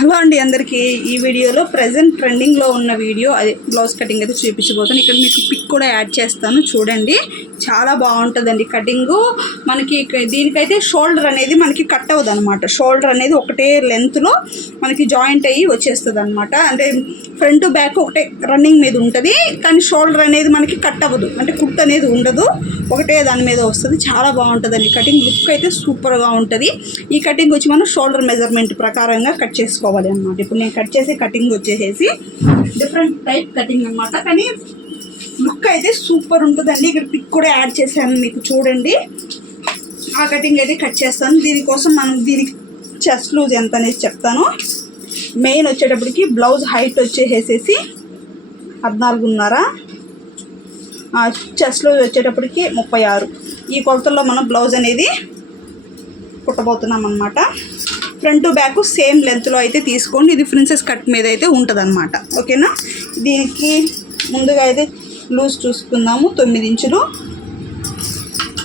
Hello అండి అందరికీ. ఈ వీడియోలో ప్రజెంట్ ట్రెండింగ్లో ఉన్న వీడియో అదే బ్లౌజ్ కటింగ్ అయితే చూపించబోతాను ఇక్కడ మీకు పిక్ కూడా యాడ్ చేస్తాను చూడండి. చాలా బాగుంటుందండి కటింగు మనకి దీనికైతే షోల్డర్ అనేది మనకి కట్ అవ్వదు అనమాట షోల్డర్ అనేది ఒకటే లెంత్లో మనకి జాయింట్ అయ్యి వచ్చేస్తుంది అనమాట అంటే ఫ్రంట్ బ్యాక్ ఒకటే రన్నింగ్ మీద ఉంటుంది కానీ షోల్డర్ అనేది మనకి కట్ అవ్వదు. అంటే కుట్ అనేది ఉండదు ఒకటే దాని మీద వస్తుంది. చాలా బాగుంటుందండి కటింగ్ లుక్ అయితే సూపర్గా ఉంటుంది. ఈ కటింగ్ వచ్చి మనం షోల్డర్ మెజర్మెంట్ ప్రకారంగా కట్ చేసుకోవాలి. అనమాట ఇప్పుడు నేను కట్ చేసే కటింగ్ వచ్చేసేసి డిఫరెంట్ టైప్ కటింగ్ అనమాట కానీ లుక్ అయితే సూపర్ ఉంటుందండి. ఇక్కడ పిక్ కూడా యాడ్ చేశాను మీకు చూడండి. ఆ కటింగ్ అయితే కట్ చేస్తాను. దీనికోసం మనం దీనికి చెస్ట్ లూజ్ ఎంత అనేది చెప్తాను. మెయిన్ వచ్చేటప్పటికి బ్లౌజ్ హైట్ వచ్చేసేసి పద్నాలుగున్నర. చెస్ట్ లూజ్ వచ్చేటప్పటికి ముప్పై ఆరు. ఈ కొలతల్లో మనం బ్లౌజ్ అనేది కుట్టబోతున్నాం అనమాట ఫ్రంట్ బ్యాక్ సేమ్ లెంత్లో అయితే తీసుకోండి. ఇది ప్రిన్సెస్ కట్ మీద అయితే ఉంటుంది అనమాట ఓకేనా? దీనికి ముందుగా అయితే లూజ్ చూసుకుందాము. తొమ్మిది ఇంచులు.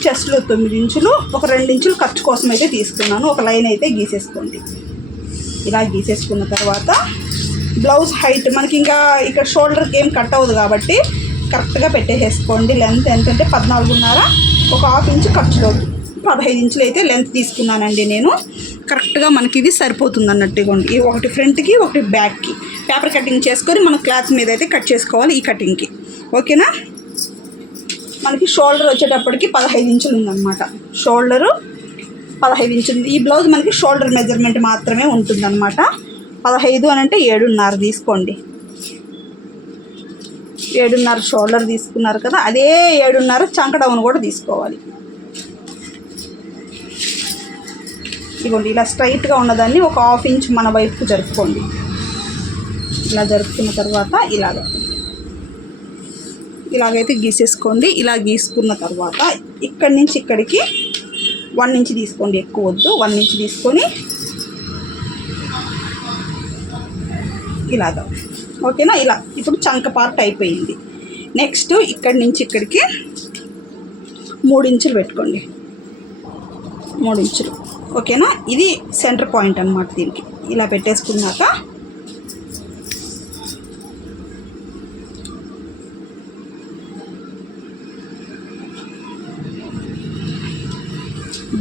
చెస్ట్లో తొమ్మిది ఇంచులు. ఒక రెండు ఇంచులు ఖర్చు కోసం అయితే తీసుకున్నాను. ఒక లైన్ అయితే గీసేసుకోండి. ఇలా గీసేసుకున్న తర్వాత బ్లౌజ్ హైట్ మనకి ఇంకా ఇక్కడ షోల్డర్కి ఏం కట్ అవ్వదు కాబట్టి కరెక్ట్గా పెట్టేసేసుకోండి. లెంత్ ఎంతంటే పద్నాలుగున్నర. ఒక హాఫ్ ఇంచు ఖర్చులోకి పదహైదు ఇంచులు అయితే లెంత్ తీసుకున్నానండి నేను. కరెక్ట్గా మనకి ఇది సరిపోతుంది అన్నట్టు ఇవ్వండి. ఈ ఒకటి ఫ్రంట్కి ఒకటి బ్యాక్కి పేపర్ కటింగ్ చేసుకొని మనం క్లాత్ మీద అయితే కట్ చేసుకోవాలి ఈ కటింగ్కి ఓకేనా మనకి షోల్డర్ వచ్చేటప్పటికి పదహైదు ఇంచులు ఉందన్నమాట. షోల్డరు పదహైదు ఇంచులు. ఈ బ్లౌజ్ మనకి షోల్డర్ మెజర్మెంట్ మాత్రమే ఉంటుందన్నమాట. పదహైదు అని అంటే ఏడున్నర తీసుకోండి. ఏడున్నర షోల్డర్ తీసుకున్నారు కదా అదే ఏడున్నర చంకడౌన్ కూడా తీసుకోవాలి. ఇదిగోండి ఇలా స్ట్రైట్గా ఉన్నదాన్ని ఒక హాఫ్ ఇంచ్ మన వైపుకు జరుపుకోండి. ఇలా జరుపుకున్న తర్వాత ఇలాగ. ఇలాగైతే గీసేసుకోండి. ఇలా గీసుకున్న తర్వాత ఇక్కడి నుంచి ఇక్కడికి వన్ ఇంచ్ తీసుకోండి. ఎక్కువ వద్దు. వన్ ఇంచ్ తీసుకొని ఇలాగ. ఓకేనా? ఇలా ఇప్పుడు చంక పార్ట్ అయిపోయింది. నెక్స్ట్ ఇక్కడి నుంచి ఇక్కడికి మూడు ఇంచులు పెట్టుకోండి. మూడు ఇంచులు. ఓకేనా? ఇది సెంటర్ పాయింట్ అనమాట దీనికి. ఇలా పెట్టేసుకున్నాక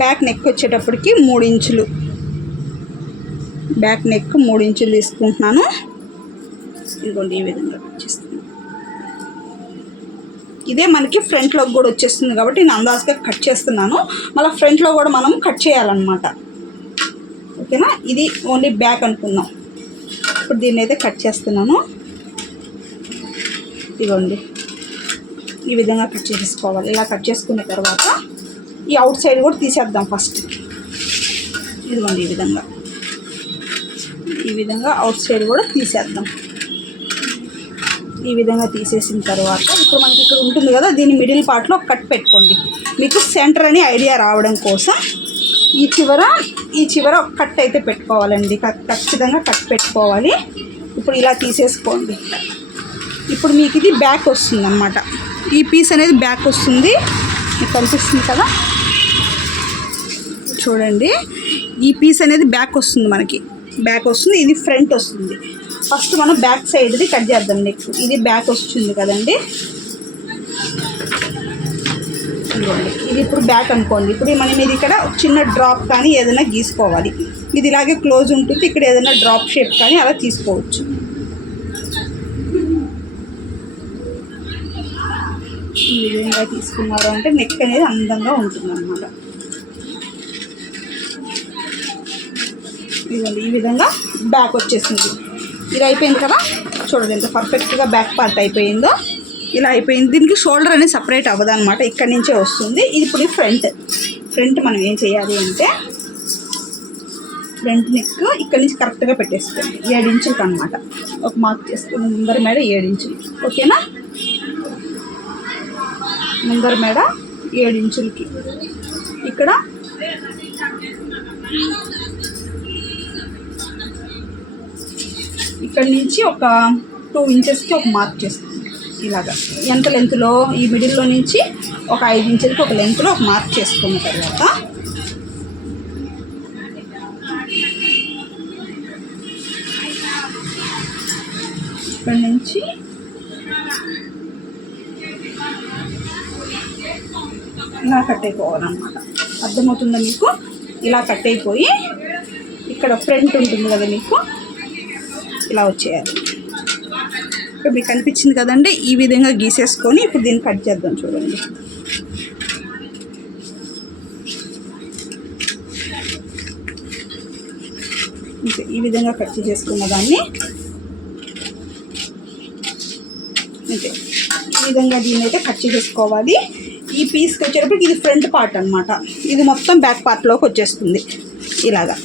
బ్యాక్ నెక్ వచ్చేటప్పటికి మూడు ఇంచులు. బ్యాక్ నెక్ మూడు ఇంచులు తీసుకుంటున్నాను. ఇదిగోండి ఈ విధంగా. ఇదే మనకి ఫ్రంట్లో కూడా వచ్చేస్తుంది కాబట్టి నేను అందాజుగా కట్ చేస్తున్నాను. మళ్ళీ ఫ్రంట్లో కూడా మనం కట్ చేయాలన్నమాట. ఓకేనా? ఇది ఓన్లీ బ్యాక్ అనుకుందాం. ఇప్పుడు దీన్ని అయితే కట్ చేస్తున్నాను. ఇదిగోండి. ఈ విధంగా కట్ చేసుకోవాలి ఇలా కట్ చేసుకున్న తర్వాత ఈ అవుట్ సైడ్ కూడా తీసేద్దాం ఫస్ట్ ఇదిగోండి ఈ విధంగా. ఈ విధంగా అవుట్ సైడ్ కూడా తీసేద్దాం. ఈ విధంగా తీసేసిన తర్వాత ఇప్పుడు మనకి ఇక్కడ ఉంటుంది కదా దీని మిడిల్ పార్ట్లో కట్ పెట్టుకోండి. మీకు సెంటర్ అని ఐడియా రావడం కోసం ఈ చివర ఈ చివర ఒక కట్ అయితే పెట్టుకోవాలండి. క- ఖచ్చితంగా కట్ పెట్టుకోవాలి. ఇప్పుడు ఇలా తీసేసుకోండి. ఇప్పుడు మీకు ఇది బ్యాక్ వస్తుంది అన్నమాట ఈ పీస్ అనేది బ్యాక్ వస్తుంది. మీకు కనిపిస్తుంది కదా? చూడండి. ఈ పీస్ అనేది బ్యాక్ వస్తుంది మనకి. బ్యాక్ వస్తుంది. ఇది ఫ్రంట్ వస్తుంది. ఫస్ట్ మనం బ్యాక్ సైడ్ది కట్ చేద్దాం నెక్స్ట్ ఇది బ్యాక్ వస్తుంది కదండి. ఇది ఇప్పుడు బ్యాక్ అనుకోండి. ఇప్పుడు మనం ఇది ఇక్కడ చిన్న డ్రాప్ కానీ ఏదైనా గీసుకోవాలి. ఇది ఇలాగే క్లోజ్ ఉంటుంది. ఇక్కడ ఏదైనా డ్రాప్ షేప్ కానీ అలా తీసుకోవచ్చు. ఈ విధంగా తీసుకున్నారు అంటే నెక్ అనేది అందంగా ఉంటుంది అన్నమాట ఇదండి ఈ విధంగా బ్యాక్ వచ్చేసింది. ఇది అయిపోయింది కదా? చూడండి ఎంత పర్ఫెక్ట్గా బ్యాక్ పార్ట్ అయిపోయిందో. ఇలా అయిపోయింది. దీనికి షోల్డర్ అనేది సపరేట్ అవ్వదు అనమాట ఇక్కడి నుంచే వస్తుంది. ఇది ఇప్పుడు ఫ్రంట్ ఫ్రంట్ మనం ఏం చేయాలి అంటే ఫ్రంట్ నెక్ ఇక్కడ నుంచి కరెక్ట్గా పెట్టేసుకోండి. ఏడు ఇంచులకు అనమాట ఒక మార్క్ చేసుకుని ముందర మేడ ఏడు ఇంచులు. ఓకేనా? ముందర మేడ ఏడు ఇంచులకి. ఇక్కడ ఇక్కడ నుంచి ఒక టూ ఇంచెస్కి ఒక మార్క్ చేస్తుంది. ఇలాగా. ఎంత లెంత్లో ఈ మిడిల్లో నుంచి ఒక ఐదు ఇంచెలకి ఒక లెంత్లో ఒక మార్క్ చేసుకున్న తర్వాత ఇక్కడి నుంచి ఇలా కట్ అయిపోవాలన్నమాట. అర్థమవుతుందా మీకు? ఇలా కట్ అయిపోయి ఇక్కడ ఫ్రంట్ ఉంటుంది కదా మీకు? ఇలా వచ్చేయాలి. ఇప్పుడు మీకు కనిపించింది కదండి ఈ విధంగా గీసేసుకొని ఇప్పుడు దీన్ని కట్ చేద్దాం చూడండి. ఈ విధంగా కట్ చేసుకున్న దాన్ని అంతే. ఈ విధంగా దీన్ని అయితే కట్ చేసుకోవాలి. ఈ పీస్కి వచ్చేటప్పటికి ఇది ఫ్రంట్ పార్ట్ అనమాట ఇది మొత్తం బ్యాక్ పార్ట్లోకి వచ్చేస్తుంది. ఇలాగా.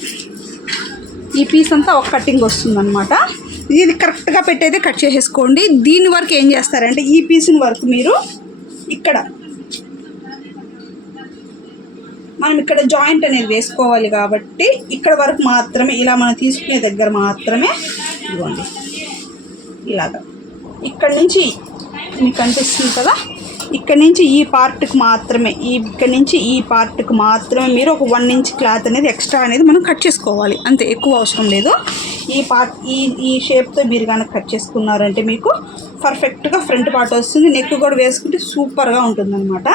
ఈ పీస్ అంతా ఒక కటింగ్ వస్తుందన్నమాట. ఇది కరెక్ట్గా పెట్టయితే కట్ చేసేసుకోండి. దీని వరకు ఏం చేస్తారంటే ఈ పీస్ని వరకు మీరు ఇక్కడ మనం ఇక్కడ జాయింట్ అనేది వేసుకోవాలి కాబట్టి ఇక్కడ వరకు మాత్రమే ఇలా మనం తీసుకునే దగ్గర మాత్రమే ఇదిగోండి. ఇలాగా. ఇక్కడ నుంచి మీకు కనిపిస్తుంది కదా? ఇక్కడ నుంచి ఈ పార్ట్కి మాత్రమే ఈ ఇక్కడ నుంచి ఈ పార్ట్కి మాత్రమే మీరు ఒక వన్ ఇంచ్ క్లాత్ అనేది ఎక్స్ట్రా అనేది మనం కట్ చేసుకోవాలి. అంతే ఎక్కువ అవసరం లేదు. ఈ పార్ట్ ఈ ఈ షేప్తో మీరు కనుక కట్ చేసుకున్నారంటే మీకు పర్ఫెక్ట్గా ఫ్రంట్ పార్ట్ వస్తుంది. నెక్ కూడా వేసుకుంటే సూపర్గా ఉంటుందన్నమాట.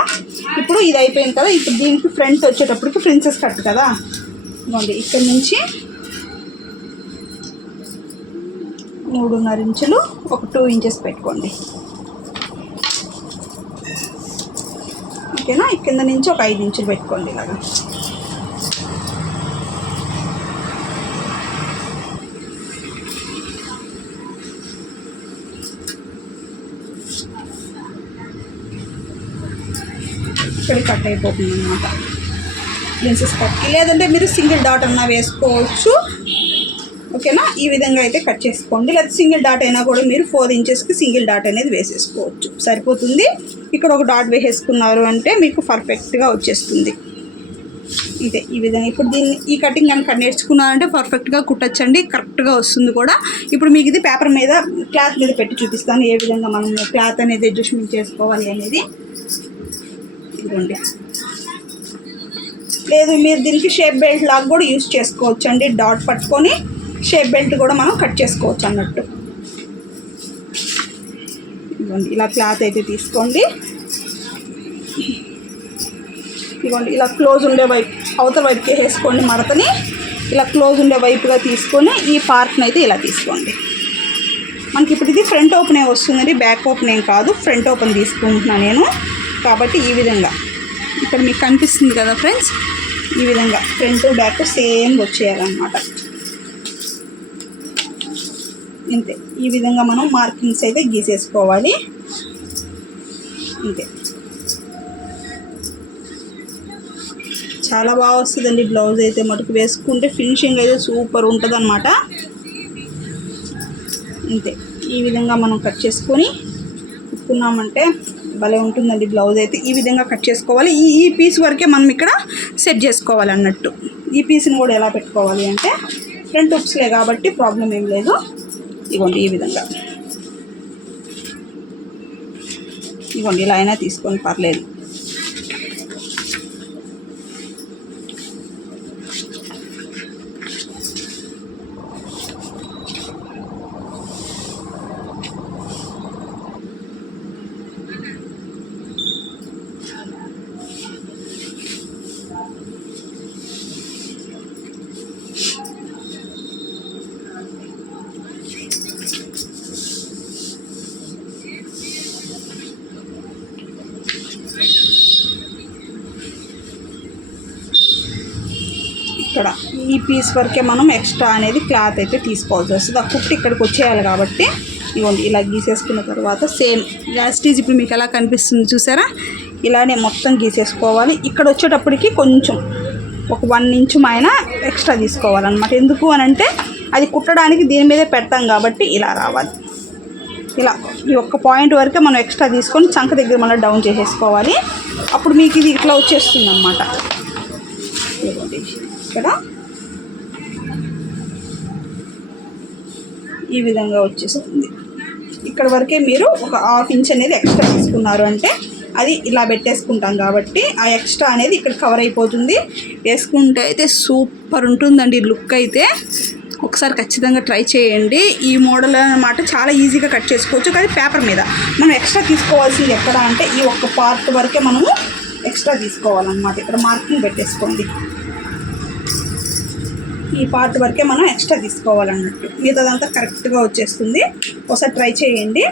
ఇప్పుడు ఇది అయిపోయింది కదా ఇప్పుడు దీనికి ఫ్రంట్ వచ్చేటప్పటికి ప్రిన్సెస్ కట్ కదా. బాగుంది ఇక్కడ నుంచి మూడున్నర ఇంచులు ఒక టూ ఇంచెస్ పెట్టుకోండి. ఓకేనా? కింద నుంచి ఒక ఐదు ఇంచులు పెట్టుకోండి ఇలాగా. ఇక్కడ కట్ అయిపోతుంది అనమాట ప్రిన్సెస్ కట్కి లేదంటే మీరు సింగిల్ డాట్ అన్నా వేసుకోవచ్చు. ఓకేనా? ఈ విధంగా అయితే కట్ చేసుకోండి. లేదా సింగిల్ డాట్ అయినా కూడా మీరు ఫోర్ ఇంచెస్కి సింగిల్ డాట్ అనేది వేసేసుకోవచ్చు. సరిపోతుంది? ఇక్కడ ఒక డాట్ వేసేసుకున్నారు అంటే మీకు పర్ఫెక్ట్గా వచ్చేస్తుంది. ఇదే ఈ విధంగా. ఇప్పుడు దీన్ని ఈ కటింగ్ కనుక నేర్చుకున్నారంటే పర్ఫెక్ట్గా కుట్టచ్చండి కరెక్ట్గా వస్తుంది కూడా. ఇప్పుడు మీకు ఇది పేపర్ మీద క్లాత్ మీద పెట్టి చూపిస్తాను ఏ విధంగా మనం క్లాత్ అనేది అడ్జస్ట్మెంట్ చేసుకోవాలి అనేది. ఇదిగోండి. లేదు మీరు దీనికి షేప్ బెల్ట్ లాగా కూడా యూస్ చేసుకోవచ్చు అండి డాట్ పట్టుకొని షేప్ బెల్ట్ కూడా మనం కట్ చేసుకోవచ్చు అన్నట్టు. ఇదిగోండి ఇలా క్లాత్ అయితే తీసుకోండి. ఇదిగోండి ఇలా క్లోజ్ ఉండే వైపు అవతల వైపుకి వేసుకోండి మడతని. ఇలా క్లోజ్ ఉండే వైపుగా తీసుకొని ఈ పార్ట్ని అయితే ఇలా తీసుకోండి. మనకి ఇప్పుడు ఇది ఫ్రంట్ ఓపెన్ వస్తుందండి బ్యాక్ ఓపెన్ ఏం కాదు ఫ్రంట్ ఓపెన్ తీసుకుంటున్నాను నేను. కాబట్టి ఈ విధంగా. ఇక్కడ మీకు కనిపిస్తుంది కదా ఫ్రెండ్స్ ఈ విధంగా ఫ్రంట్ బ్యాక్ సేమ్ వచ్చేయాలన్నమాట. ఇంతే. ఈ విధంగా మనం మార్కింగ్స్ అయితే గీసేసుకోవాలి. అంతే చాలా బాగా వస్తుందండి బ్లౌజ్ అయితే మటుకు వేసుకుంటే ఫినిషింగ్ అయితే సూపర్ ఉంటుంది అనమాట అంతే ఈ విధంగా మనం కట్ చేసుకొని కుట్టుకున్నామంటే భలే ఉంటుందండి బ్లౌజ్ అయితే. ఈ విధంగా కట్ చేసుకోవాలి. ఈ ఈ పీస్ వరకే మనం ఇక్కడ సెట్ చేసుకోవాలి అన్నట్టు. ఈ పీస్ని కూడా ఎలా పెట్టుకోవాలి అంటే ఫ్రంట్ ఉప్స్లే కాబట్టి ప్రాబ్లం ఏం లేదు. ఇవ్వండి ఈ విధంగా. ఇవ్వండి ఇలా అయినా తీసుకొని పర్లేదు. ఇక్కడ. ఈ పీస్ వరకే మనం ఎక్స్ట్రా అనేది క్లాత్ అయితే తీసుకోవాల్సి వస్తుంది. ఆ కుట్టి ఇక్కడికి వచ్చేయాలి కాబట్టి ఇవ్వండి ఇలా గీసేసుకున్న తర్వాత సేమ్ యాస్టీజ్ ఇప్పుడు మీకు ఎలా కనిపిస్తుంది చూసారా? ఇలానే మొత్తం గీసేసుకోవాలి. ఇక్కడ వచ్చేటప్పటికి కొంచెం ఒక వన్ ఇంచు మైన ఎక్స్ట్రా తీసుకోవాలన్నమాట. ఎందుకు అని అంటే అది కుట్టడానికి దీని మీదే పెడతాం కాబట్టి ఇలా రావాలి. ఇలా ఈ ఒక్క పాయింట్ వరకే మనం ఎక్స్ట్రా తీసుకొని చంక దగ్గర మళ్ళీ డౌన్ చేసేసుకోవాలి. అప్పుడు మీకు ఇది ఇట్లా వచ్చేస్తుంది అన్నమాట ఇదిగోండి. ఇక్కడ. ఈ విధంగా వచ్చేస్తుంది. ఇక్కడ వరకే మీరు ఒక హాఫ్ ఇంచ్ అనేది ఎక్స్ట్రా తీసుకున్నారు అంటే అది ఇలా పెట్టేసుకుంటాం కాబట్టి ఆ ఎక్స్ట్రా అనేది ఇక్కడ కవర్ అయిపోతుంది. వేసుకుంటే అయితే సూపర్ ఉంటుందండి లుక్ అయితే. ఒకసారి ఖచ్చితంగా ట్రై చేయండి. ఈ మోడల్ అనమాట చాలా ఈజీగా కట్ చేసుకోవచ్చు. కానీ పేపర్ మీద మనం ఎక్స్ట్రా తీసుకోవాల్సింది ఎక్కడ అంటే ఈ ఒక్క పార్ట్ వరకే మనము ఎక్స్ట్రా తీసుకోవాలన్నమాట. ఇక్కడ మార్కింగ్ పెట్టేసుకోండి. ఈ పార్ట్ వరకే మనం ఎక్స్ట్రా తీసుకోవాలన్నట్టు. మిగతాదంతా కరెక్ట్గా వచ్చేస్తుంది. ఒకసారి ట్రై చేయండి.